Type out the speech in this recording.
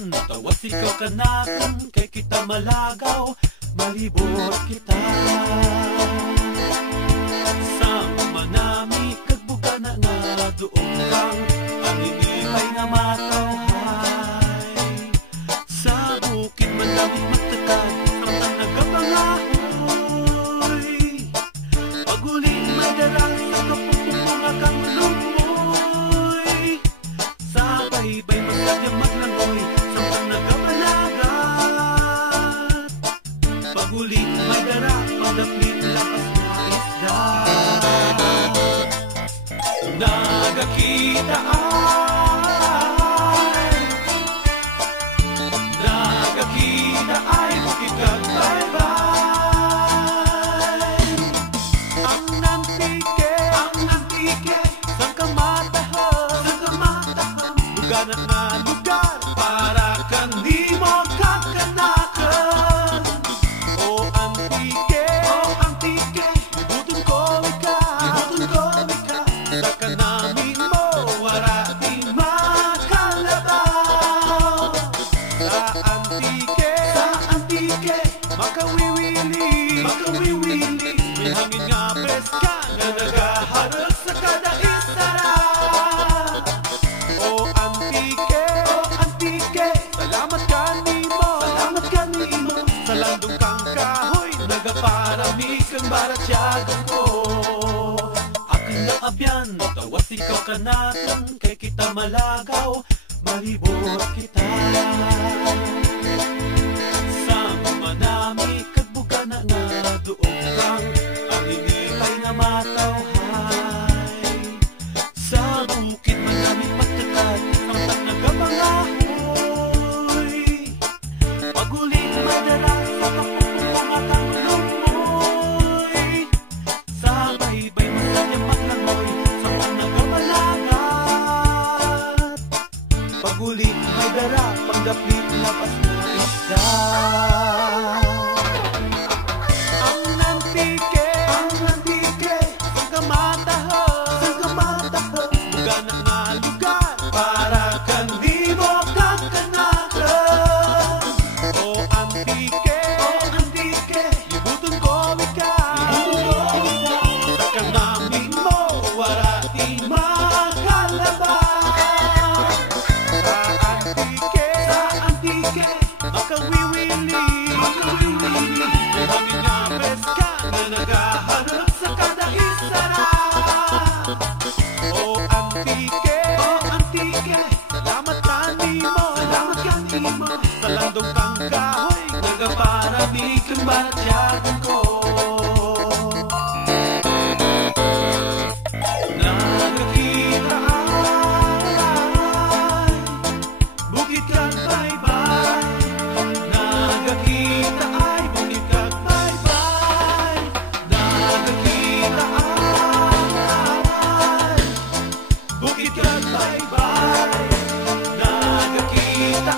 abyan, tawat ikaw ka na kung kay kita malagaw, malibot kita. Sama nami kagbuka na nga doon kang ang inipay nga matawhay. Sa bukid man lamig magtakad, samtang nagapangahoy. Paguling madarang sa kapupunga kang lumoy. Sabay-bay magsadyang maglangoy, samtang nagapalagat. Paguling madarang pagdaplit lakas na isda. Nagakita ay bukid kag baybay. Ang nantike sang kamatahan, luganan na lugar para kanimo kakanakan. O antike, ibutun ko ika, sa kanamin mo wala di makalabaw. Sa antike, makawiwili, may hangin nga preska na nagaharap sa kada isara. O antike, salamat ka nimo, sa landong kang kahoy, nagaparami kang baratyagan ko. Aking naabyan, tawas ikaw ka na kung kay kita malagaw, malibot kita. Sama nami kagbuka na nga doon kang ang inipay nga matawhay. Sa bukid man nami pagtakad, samtang nagapangahoy. Paguling madala sa kapupunga kang lumoy. Sabay-bay masadyang maglangoy, samtang nagapalagat. Paguling madala pagdaplit lapas na isda. Ang nantike, sang kamatahan, luganan na lugar para kanimo kakanakan. O antike, ibutun ko ika, sa kanamin mo wala di makalaban. Sa antike, makawiwili, may hangin nga preska na nagaharap sa kada isara. O antike, salamat ka nimo, sa landong kang kahoy, nagaparami kang baratyagan ko. Nagakita ay bukid kag baybay. Nagakita ay bukid kag baybay. Nagakita ay bukid kag baybay. Nagakita